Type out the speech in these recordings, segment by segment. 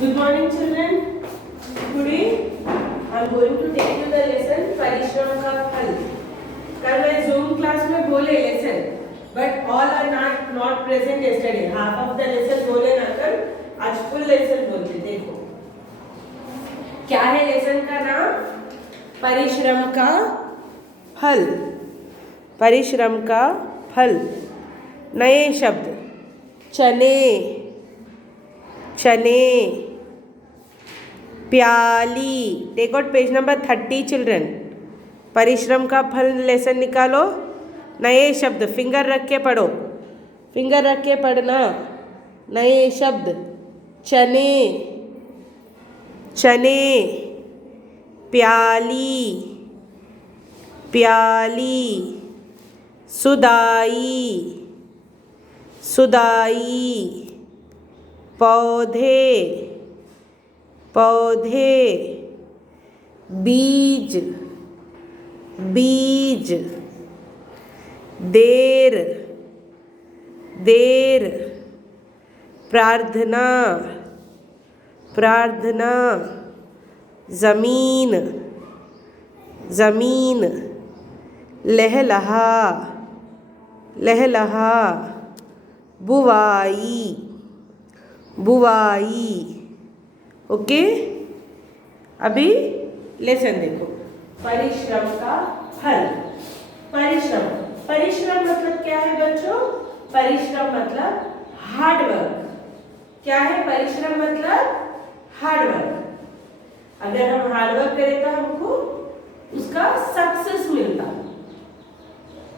Good morning, children. Today I am going to take you the lesson परिश्रम का फल. कल मैं Zoom class में बोले lesson, but all are not present yesterday. Half of the lesson बोले ना कल, आज full lesson बोलते. देखो क्या है lesson का नाम? परिश्रम का फल. परिश्रम का फल. नए शब्द चने, चने, प्याली. Take out page number 30 children. परिश्रम का फल लेसन निकालो. नए शब्द फिंगर रख के पढ़ो. फिंगर रख के पढ़ना. नए शब्द चने, चने, प्याली, प्याली, सुदाई, सुदाई, पौधे, पौधे, बीज, बीज, देर, देर, प्रार्थना, प्रार्थना, जमीन, जमीन, लहलहा, लहलहा, बुवाई, बुवाई. ओके, अभी लेसन देखो. परिश्रम का फल. परिश्रम, परिश्रम मतलब क्या है बच्चों? परिश्रम मतलब हार्डवर्क. क्या है परिश्रम मतलब? हार्डवर्क. अगर हम हार्डवर्क करें तो हमको उसका सक्सेस मिलता,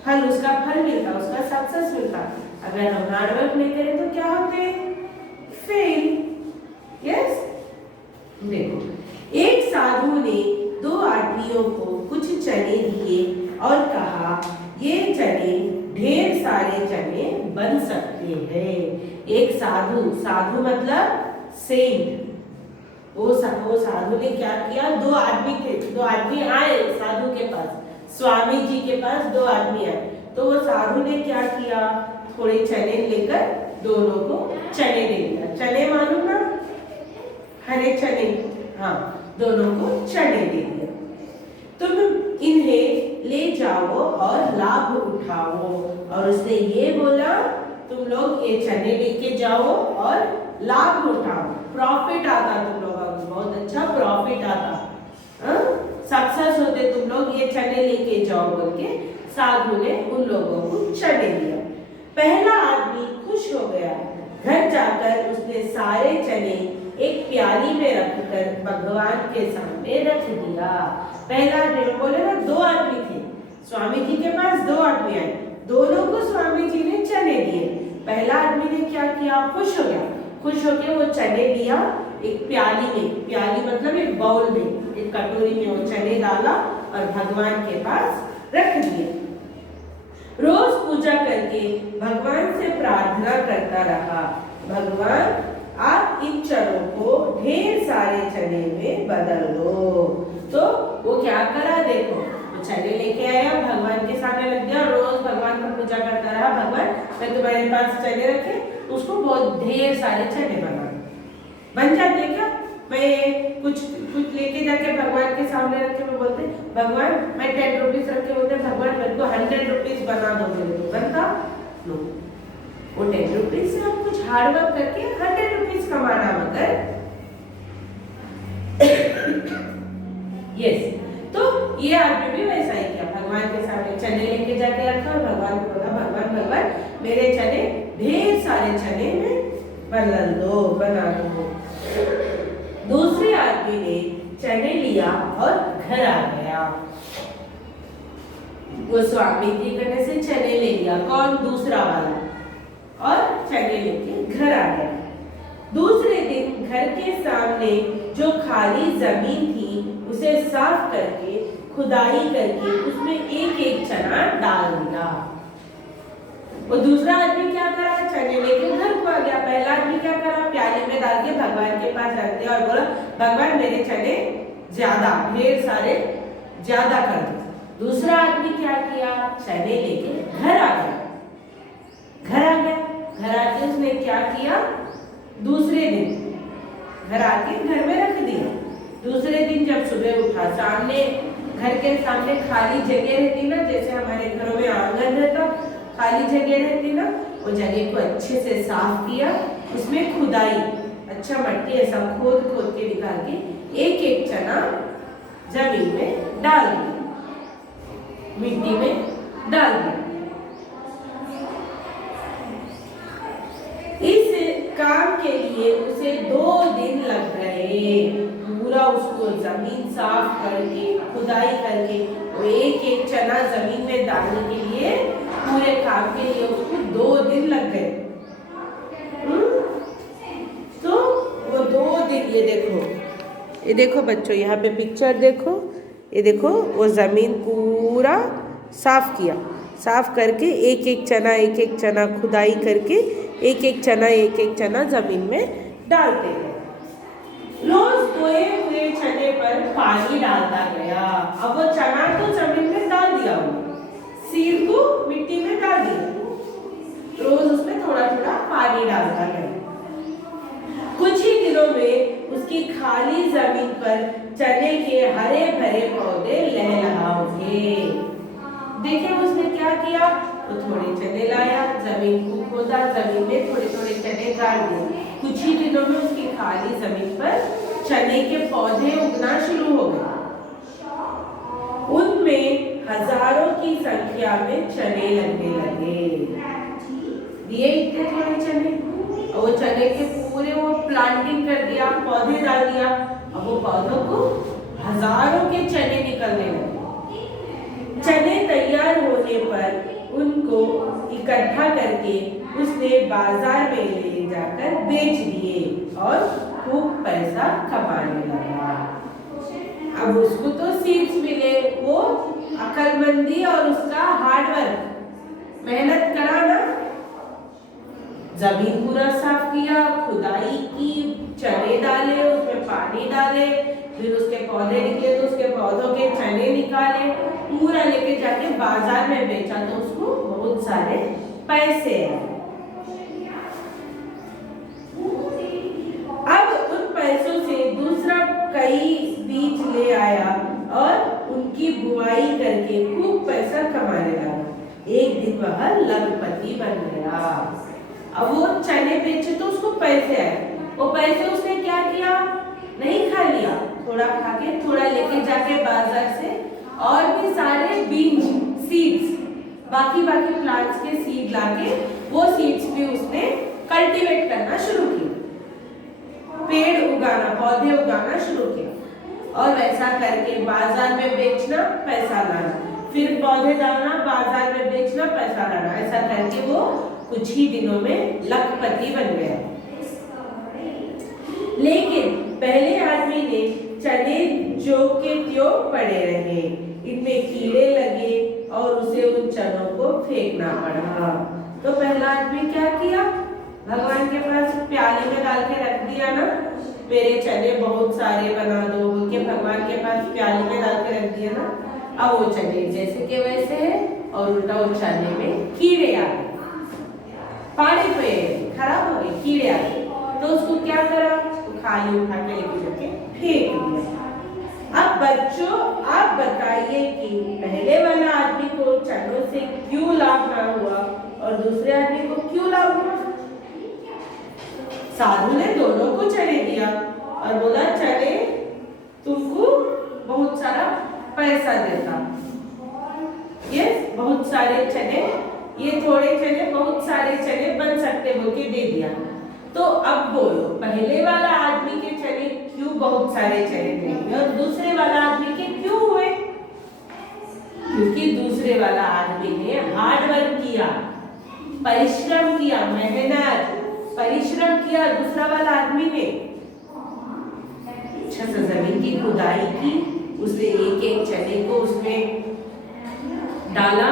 फल, उसका फल मिलता, उसका सक्सेस मिलता. अगर हम हार्डवर्क नहीं करें तो क्या होते? फेल. यस. देखो, एक साधु ने 2 आदमियों को कुछ चने दिए और कहा ये चने ढेर सारे चने बन सकते हैं. एक साधु, साधु मतलब सेंट. वो साधु ने क्या किया? 2 आदमी थे. 2 आदमी आए साधु के पास, स्वामी जी के पास 2 आदमी आए. तो वो साधु ने क्या किया? थोड़े चने लेकर दोनों को चने दे दिया. चने मालूम ना? हरे चने. हाँ, दोनों को चने दे दिया. तुम इन्हें ले जाओ और लाभ उठाओ. और उसने ये बोला तुम लोग ये चने लेके जाओ और लाभ उठाओ. प्रॉफिट आता तुम लोगों को, बहुत अच्छा प्रॉफिट आता. सक्सेस होते तुम लोग, ये चने लेके जाओ बोल के साधु ने उन लोगों को चने दिया. पहला आदमी खुश हो गया. घर जाकर उसने सारे चने एक प्याली में रखकर भगवान के सामने रख दिया. पहला आदमी, बोले ना 2 आदमी थे स्वामी जी के पास, 2 आदमी आए. दोनों को स्वामी जी ने चने दिए. पहला आदमी ने क्या किया? खुश हो गया. खुश होकर वो चने लिया एक प्याली में. प्याली मतलब एक बाउल में, एक कटोरी में वो चने डाला और भगवान के पास रख दिए. रोज पूजा करके भगवान से प्रार्थना करता रहा, भगवान आप इन चनों को ढेर सारे चने में बदल दो. तो वो क्या करा? देखो, वो चने लेके आया, भगवान के सामने लग गया. रोज भगवान का पूजा करता रहा. भगवान मैं तुम्हारे पास चने रखे, उसको बहुत ढेर सारे चने बन जाते. क्या मैं कुछ कुछ लेके जाके भगवान के सामने रख के मैं बोलते भगवान मैं 10 रुपीज रख के बोलते भगवान मेरे को 100 रुपीज बना दो. मेरे को बनता नो. वो 10 रुपीज से हम कुछ हार्ड वर्क करके 100 रुपीज कमाना मगर. यस. तो ये आदमी भी वैसा ही किया. भगवान के सामने चने लेके जाके रखा और भगवान को बोला भगवान भगवान मेरे चने ढेर सारे चने में बदल दो, बना दो. दूसरे आदमी ने चने लिया और घर आ गया. वो स्वामी जी करने से चने ले लिया. कौन? दूसरा वाला. और चने लेके घर आ गया. दूसरे दिन घर के सामने जो खाली जमीन थी उसे साफ करके खुदाई करके उसमें एक एक चना डाल दिया. वो दूसरा आदमी क्या करा? चने लेके घर को आ गया. पहला आदमी क्या करा? प्याली में डाल के भगवान के पास रख दिया और बोला भगवान मेरे चने ज्यादा, ढेर सारे ज्यादा कर दो. दूसरा आदमी क्या किया? चने लेके घर आ गया. घर आ गया. घर आके उसने क्या किया? दूसरे दिन घर आके घर में रख दिया। दूसरे दिन जब सुबह उठा, सामने घर के सामने खाली जगह रहती ना, जैसे हमारे घरों में आंगन रहता, खाली जगह रहती ना, वो जगह को अच्छे से साफ किया, उसमें खुदाई, अच्छा मट्टी ऐसा खोद खोद के निकाल के एक एक चना जमीन में डाल दिया, मिट्टी में डाल दिया। इस काम के लिए उसे 2 दिन लग गए, पूरा उसको जमीन साफ करके खुदाई करके वो एक एक चना जमीन में डालने के लिए, पूरे काम के लिए उसको 2 दिन लग गए। तो वो 2 दिन, ये देखो बच्चों, यहाँ पे पिक्चर देखो, ये देखो वो जमीन पूरा साफ किया, साफ करके एक एक चना खुदाई करके एक एक चना जमीन में डालते हैं। रोज धोए हुए चने पर पानी डालता गया। अब वो चना तो जमीन में डाल दिया, सीड को मिट्टी में डाल दिया, रोज उसमें थोड़ा थोड़ा पानी डालता गया। कुछ ही दिनों में उसकी खाली जमीन पर चने के हरे भरे पौधे लहलहा उठे। देखिए उसने क्या किया, तो थोड़े चने लाया, जमीन को खोदा, जमीन में थोड़े थोड़े चने गाड़ दिए। कुछ ही दिनों में उसकी खाली जमीन पर चने के पौधे उगना शुरू हो गए। उनमें हजारों की संख्या में चने लगने लगे। दिए इतने थोड़े चने, और वो चने के पूरे वो प्लांटिंग कर दिया, पौधे डाल दिया। अब वो पौधों को हजारों के चने निकलने लगे। चने तैयार होने पर उनको इकट्ठा करके उसने बाजार में ले जाकर बेच दिए और खूब पैसा कमाने लगा। अब उसको तो सीड्स मिले, वो अक्लमंदी और उसका हार्डवर्क, मेहनत करा ना, जमीन पूरा साफ किया, खुदाई की, चने डाले, उसमें पानी डाले, फिर उसके पौधे निकले तो उसके पौधों के चने निकाले, पूरा लेके जाके बाजार में बेचा तो उसको बहुत सारे पैसे आए। अब उन पैसों से दूसरा कई बीज ले आया और उनकी बुआई करके खूब पैसा कमाने लगा। एक दिन वह लखपति बन गया। अब वो चने बेचे तो उसको पैसे आए, वो पैसे उसने क्या किया, नहीं खा लिया, थोड़ा खा के थोड़ा लेके जाके बाजार से और भी सारे बीज, सीड्स, बाकी प्लांट्स के सीड लाके वो सीड्स भी उसने कल्टीवेट करना शुरू किया, पेड़ उगाना, पौधे उगाना शुरू किया। और वैसा करके बाजार में बेचना, पैसा लाना, फिर पौधे डालना, बाजार में बेचना, पैसा लाना, ऐसा करके वो कुछ ही दिनों में लखपति बन गया। लेकिन पहले आदमी ने चने जो के त्यों पड़े रहे, इनमें कीड़े लगे और उसे उन चनों को फेंकना पड़ा। तो पहला आदमी क्या किया, भगवान के पास प्याली में डाल के रख दिया ना, मेरे चने बहुत सारे बना दो बोल के भगवान के पास प्याली में डाल के रख दिया ना। अब वो चने जैसे के वैसे है और उल्टा वो चने में कीड़े आ गए, पानी पे खराब हो गए, कीड़े आ गए। तो उसको क्या करा, खाली उठा के लेके जाके फेंक दिया। अब बच्चों आप बताइए कि पहले वाला आदमी को चनों से क्यों लाभ ना हुआ और दूसरे आदमी को क्यों लाभ हुआ। साधु ने दोनों को चने दिया और बोला चने तुमको बहुत सारा पैसा देता, ये बहुत सारे चने, ये थोड़े चने बहुत सारे चने बन सकते बोल के दे दिया। तो अब बोलो पहले वाला आदमी के चने क्यों बहुत सारे चने नहीं और दूसरे वाला आदमी के क्यों हुए। क्योंकि दूसरे वाला आदमी ने हार्ड वर्क किया, परिश्रम किया, मेहनत परिश्रम किया। दूसरा वाला आदमी ने अच्छा सा जमीन की खुदाई की, उसने एक एक चने को उसमें डाला,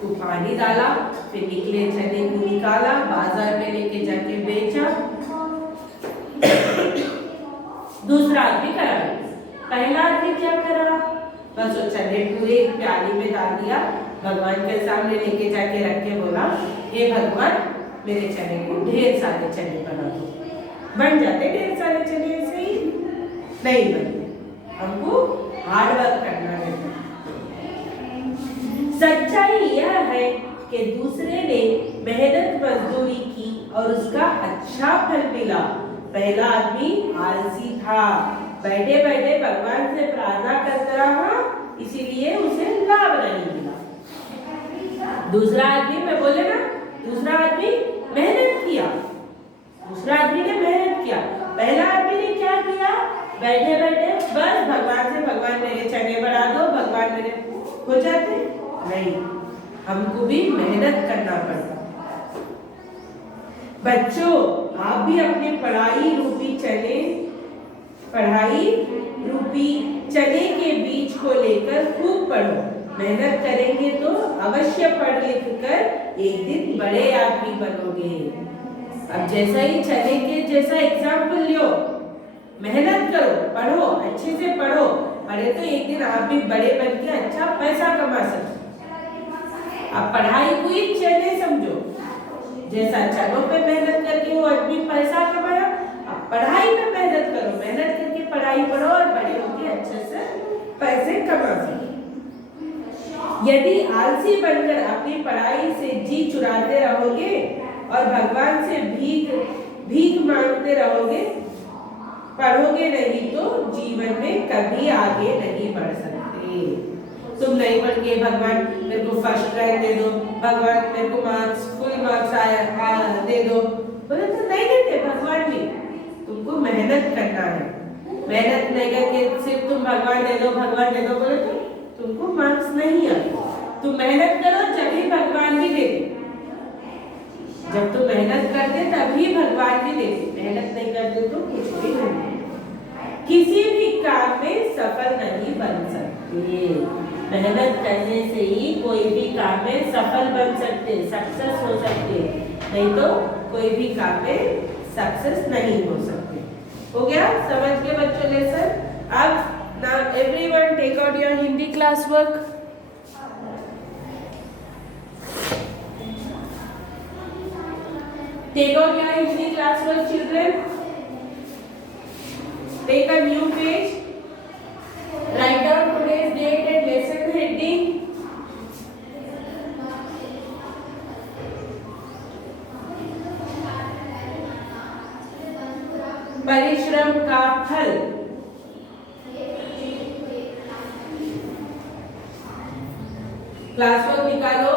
तो पानी डाला, फिर निकले चने को निकाला, बाजार में लेके जाके बेचा। दूसरा आदमी करा, पहला आदमी क्या करा, बस वो चने पूरे प्याली में डाल दिया, भगवान के सामने लेके जाके रख के बोला हे भगवान मेरे चने को ढेर सारे चने बना दो। बन जाते ढेर सारे दाने चने ऐसे ही नहीं बनते, हमको हार्ड वर्क करना है। सच्चाई यह है कि दूसरे ने मेहनत मजदूरी की और उसका अच्छा फल मिला। पहला आदमी आलसी था, बैठे बैठे भगवान से प्रार्थना करता रहा, इसीलिए उसे लाभ नहीं मिला। दूसरा आदमी, मैं बोले ना, दूसरा आदमी मेहनत किया, दूसरा आदमी ने मेहनत किया। पहला आदमी ने क्या किया? बैठे बैठे बस भगवान से, भगवान मेरे चने बढ़ा दो, भगवान मेरे हो जाते। नहीं, हमको भी मेहनत करना पड़ता। बच्चों, आप भी अपने पढ़ाई रूपी चने के बीज को लेकर खूब पढ़ो। मेहनत करेंगे तो अवश्य पढ़ लिख कर एक दिन बड़े आदमी बनोगे। अब जैसा ही चने के जैसा एग्जाम्पल लो, मेहनत करो, पढ़ो, अच्छे से पढ़ो, पढ़े तो एक दिन आप भी बड़े बन के अच्छा पैसा कमा सकते। आप पढ़ाई को ही चने समझो, जैसा चनों पे मेहनत करके वो आदमी पैसा कमाया, अब पढ़ाई पे मेहनत करो, मेहनत करके पढ़ाई पढ़ो और बड़े होके अच्छे से पैसे कमा सको। यदि आलसी बनकर अपनी पढ़ाई से जी चुराते रहोगे और भगवान से भीख मांगते रहोगे, पढ़ोगे नहीं तो जीवन में कभी आगे नहीं बढ़ सकते। तुम नहीं पढ़ के भगवान मेरे को फर्स्ट रैंक दे दो, भगवान मेरे को मार्क्स फुल मार्क्स आया दे दो, बोले तो नहीं देते भगवान भी। तुमको मेहनत करना है, मेहनत नहीं करके सिर्फ तुम भगवान दे दो, भगवान दे दो बोले तो तुमको मार्क्स नहीं आते। तुम मेहनत करो जब ही भगवान भी देते, जब तुम मेहनत करते तभी भगवान भी देते, मेहनत नहीं करते तो कुछ भी नहीं। किसी भी काम में सफल नहीं बन सकते, मेहनत करने से ही कोई भी काम में सफल बन सकते, सक्सेस हो सकते, नहीं तो कोई भी काम में सक्सेस नहीं हो सकते। हो गया समझ के बच्चों लेसन? अब now everyone take out your Hindi class work. Take out your Hindi class work, children. Take a new page. Write down today's date and lesson heading. परिश्रम का फल। क्लास वर्क निकालो,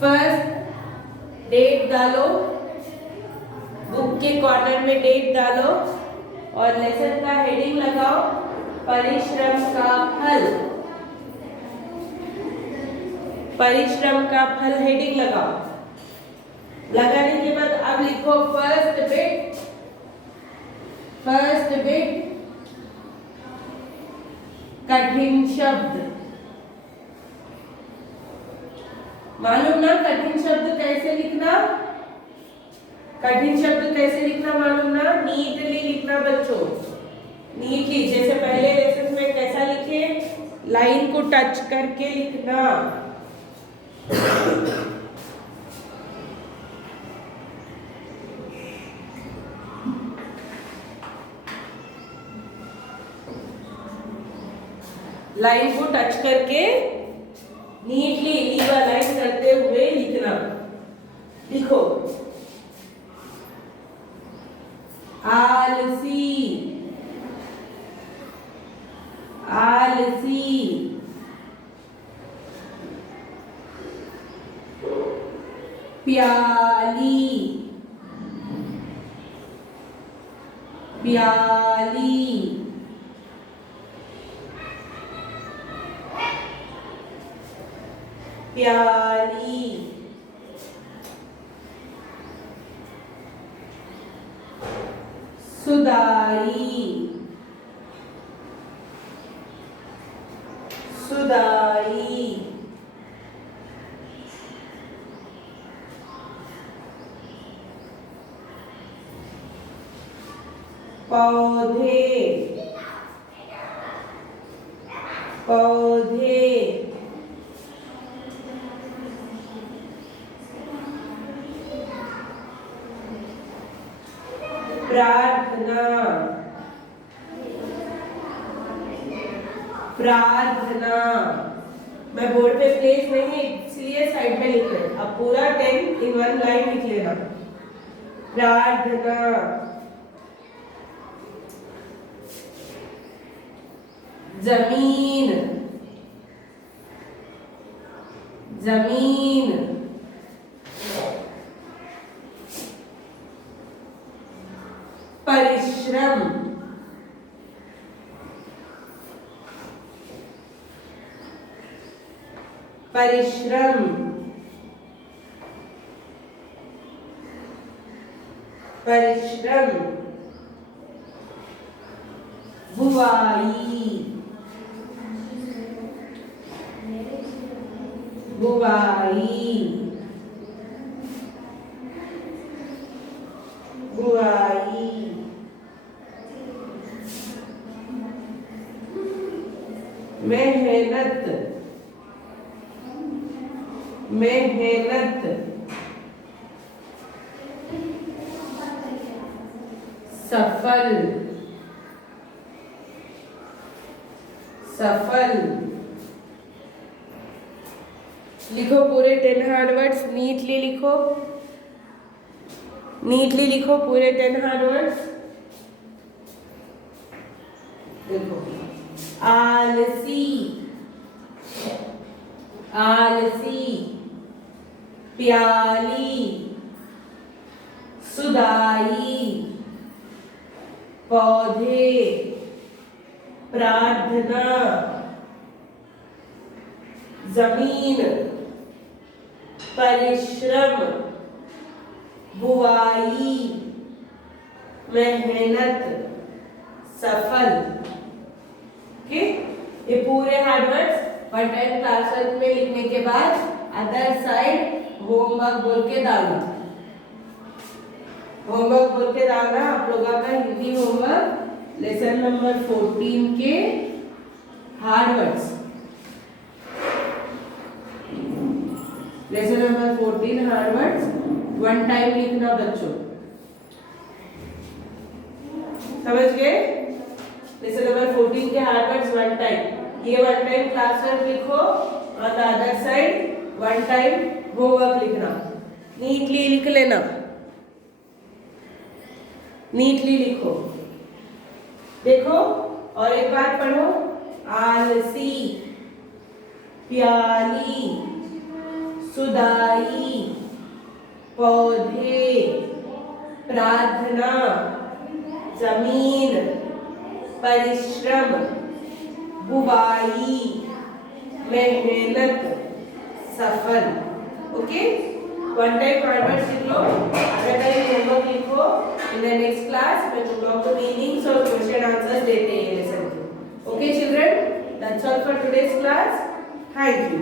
फर्स्ट डेट डालो, book के corner में date डालो और lesson का हेडिंग लगाओ, परिश्रम का फल। परिश्रम का फल हेडिंग लगाओ। लगाने के बाद अब लिखो फर्स्ट बिट कठिन शब्द। मालूम ना कठिन शब्द कैसे लिखना? कठिन शब्द कैसे लिखना मालूम ना? नीटली लिखना बच्चों, नीटली। जैसे पहले लेसन में कैसा लिखे, लाइन को टच करके लिखना। लाइन को टच करके नीटली लीवा लाइन करते हुए लिखना। लिखो आलसी, आलसी, प्याली, प्याली, प्याली, सुदाई, सुदाई, पौधे, पौधे, प्रार्थना, प्रार्थना। मैं बोर्ड पे प्लेस नहीं इसलिए साइड में लिख रहे, अब पूरा 10 इन वन लाइन लिख लेना। प्रार्थना, जमीन, जमीन, परिश्रम, परिश्रम, परिश्रम, बुवाई, बुवाई, बुवाई, मेहनत, मेहनत, सफल, सफल। लिखो पूरे 10 हार्ड वर्ड्स, नीटली लिखो, नीटली लिखो पूरे 10 हार्ड वर्ड्स। देखो, आलसी, आलसी, प्याली, सुदाई, पौधे, प्रार्थना, जमीन, परिश्रम, बुवाई, मेहनत, सफल। ओके, ये पूरे हार्ड वर्ड्स 10 क्लास में लिखने के बाद अदर साइड होमवर्क बोल के डालना, होमवर्क बोल के डालना। आप लोगों का हिंदी होमवर्क लेसन नंबर 14 के hard words, lesson number 14 hard words 1 time लिखना बच्चों, समझ गए? लेसन नंबर 14 के हार्ड वर्ड्स 1 टाइम, ये 1 टाइम क्लास वर्क लिखो और the other side 1 time homework लिखना। नीटली लिख लेना, नीटली लिखो। देखो और एक बार पढ़ो, आलसी, प्याली, सुदाई, पौधे, प्रार्थना, जमीन, परिश्रम, बुवाई, मेहनत, सफल। ओके, 1 टाइम हार्ड वर्ड्स लिख लो, अदर टाइम होमवर्क लिखो। इन द नेक्स्ट क्लास मैं तुम लोग को मीनिंग्स और क्वेश्चन आंसर्स देते हैं लेसन के। Okay children, that's all for today's class. Thank you.